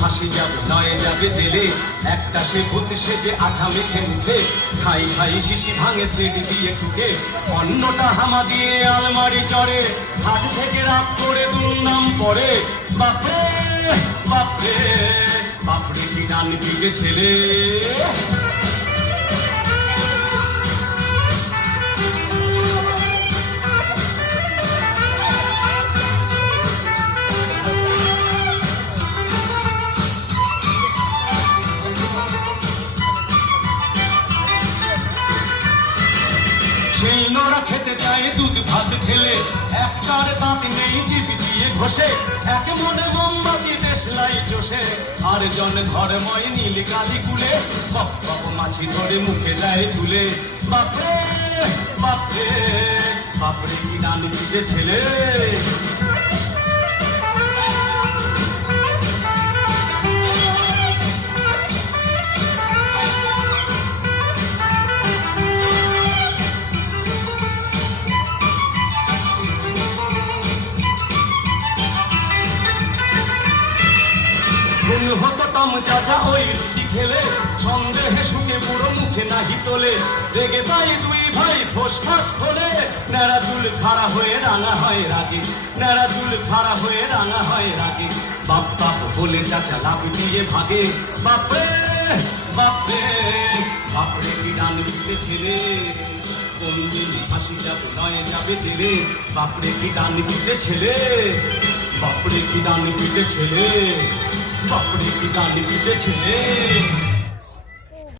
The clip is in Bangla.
ফাঁসি যাবে নয় যাবে জেলে, একটা সে ভূত সেজে আঠা মেখে মুখে, খাই খাই শিশি ভাঙে সেট দিয়ে ঠুকে, অন্যটা হামা দিয়ে আলমারি চড়ে, হাট থেকে রাত করে দুর্নাম পড়ে। বাপরে বাপরে বাপরে কি ডান দিকে ছেলে, সেই নোরা খেতে চায় দুধ ভাত খেলে, একটার দাঁত নেই জিভ দিয়ে ঘষে, এক মনে মোমবাতি দেশলাই চষে, আর জন ঘরময় নীল কালি কুলে, বক বক মাছি ধরে মুখে দেয় তুলে। বাপরে বাপরে বাপরে কি ডান দিকে ছেলে, হতো টম চাচা ওই রুটি খেলে, সন্দেহে শুকে বুড়ো মুখে নাহি তোলে, রেগে তাই দুই ভাই ফোস ফাঁস ফোলে, ন্যাড়া চুল খাড়া হয়ে রাঙা হয় রাগে, ন্যাড়া চুল খাড়া হয়ে রাঙা হয় রাগে। বাপ বাপ বলে চাচা লাভ দিয়ে ভাগে। বাপরে বাপরে বাপরে কি ডান দিকে ছেলে, কোন দিন ফাঁসি যাবে নয় যাবে জেলে, বাপরে কি ডান দিকে ছেলে, বাপরে কি ডান দিকে ছেলে, বাপরে কি ডান দিকে ছেলে।